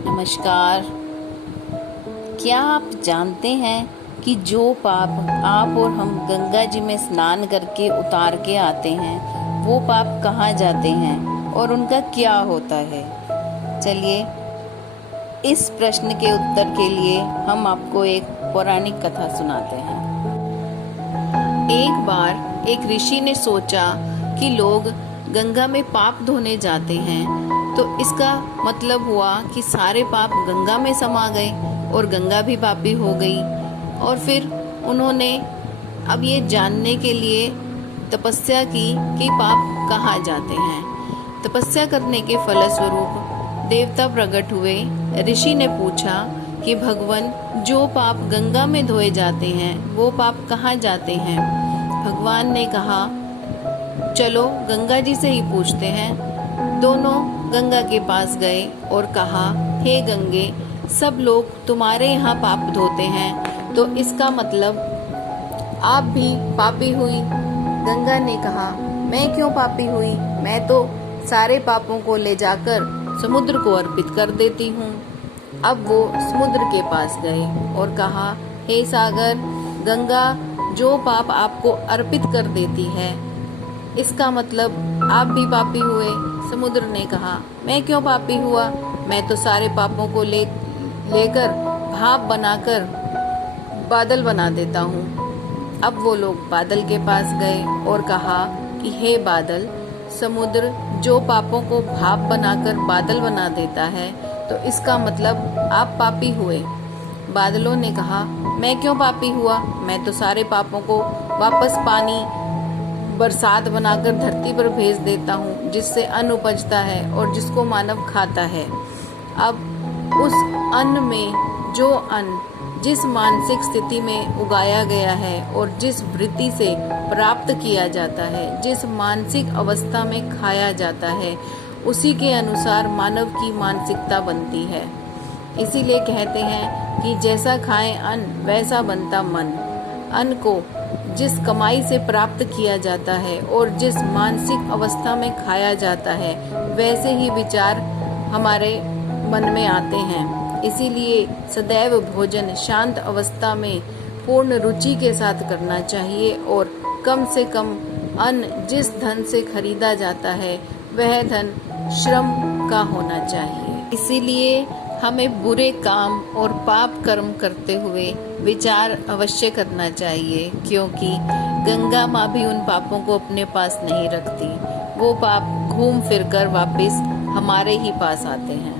नमस्कार। क्या आप जानते हैं कि जो पाप आप और हम गंगा जी में स्नान करके उतार के आते हैं वो पाप कहाँ जाते हैं और उनका क्या होता है? चलिए, इस प्रश्न के उत्तर के लिए हम आपको एक पौराणिक कथा सुनाते हैं। एक बार एक ऋषि ने सोचा कि लोग गंगा में पाप धोने जाते हैं, तो इसका मतलब हुआ कि सारे पाप गंगा में समा गए और गंगा भी पापी हो गई। और फिर उन्होंने अब ये जानने के लिए तपस्या की कि पाप कहाँ जाते हैं। तपस्या करने के फलस्वरूप देवता प्रकट हुए। ऋषि ने पूछा कि भगवान, जो पाप गंगा में धोए जाते हैं वो पाप कहाँ जाते हैं? भगवान ने कहा, चलो गंगा जी से ही पूछते हैं। दोनों गंगा के पास गए और कहा, हे गंगे, सब लोग तुम्हारे यहाँ पाप धोते हैं, तो इसका मतलब आप भी पापी हुई। गंगा ने कहा, मैं क्यों पापी हुई? मैं तो सारे पापों को ले जाकर समुद्र को अर्पित कर देती हूँ। अब वो समुद्र के पास गए और कहा, हे सागर, गंगा जो पाप आपको अर्पित कर देती है, इसका मतलब आप भी पापी हुए। समुद्र ने कहा, मैं क्यों पापी हुआ? मैं तो सारे पापों को लेकर भाप बनाकर बादल बना देता हूँ। अब वो लोग बादल के पास गए और कहा कि हे बादल, समुद्र जो पापों को भाप बनाकर बादल बना देता है, तो इसका मतलब आप पापी हुए। बादलों ने कहा, मैं क्यों पापी हुआ? मैं तो सारे पापों को वापस पानी बरसात बनाकर धरती पर भेज देता हूँ, जिससे अन्न उपजता है और जिसको मानव खाता है। अब उस अन्न में जो अन्न जिस मानसिक स्थिति में उगाया गया है और जिस वृत्ति से प्राप्त किया जाता है, जिस मानसिक अवस्था में खाया जाता है, उसी के अनुसार मानव की मानसिकता बनती है। इसीलिए कहते हैं कि जैसा खाएं अन्न वैसा बनता मन। अन्न को जिस कमाई से प्राप्त किया जाता है और जिस मानसिक अवस्था में खाया जाता है, वैसे ही विचार हमारे मन में आते हैं। इसीलिए सदैव भोजन शांत अवस्था में पूर्ण रुचि के साथ करना चाहिए और कम से कम अन्न जिस धन से खरीदा जाता है वह धन श्रम का होना चाहिए। इसीलिए हमें बुरे काम और पाप कर्म करते हुए विचार अवश्य करना चाहिए, क्योंकि गंगा माँ भी उन पापों को अपने पास नहीं रखती। वो पाप घूम फिर कर वापस हमारे ही पास आते हैं।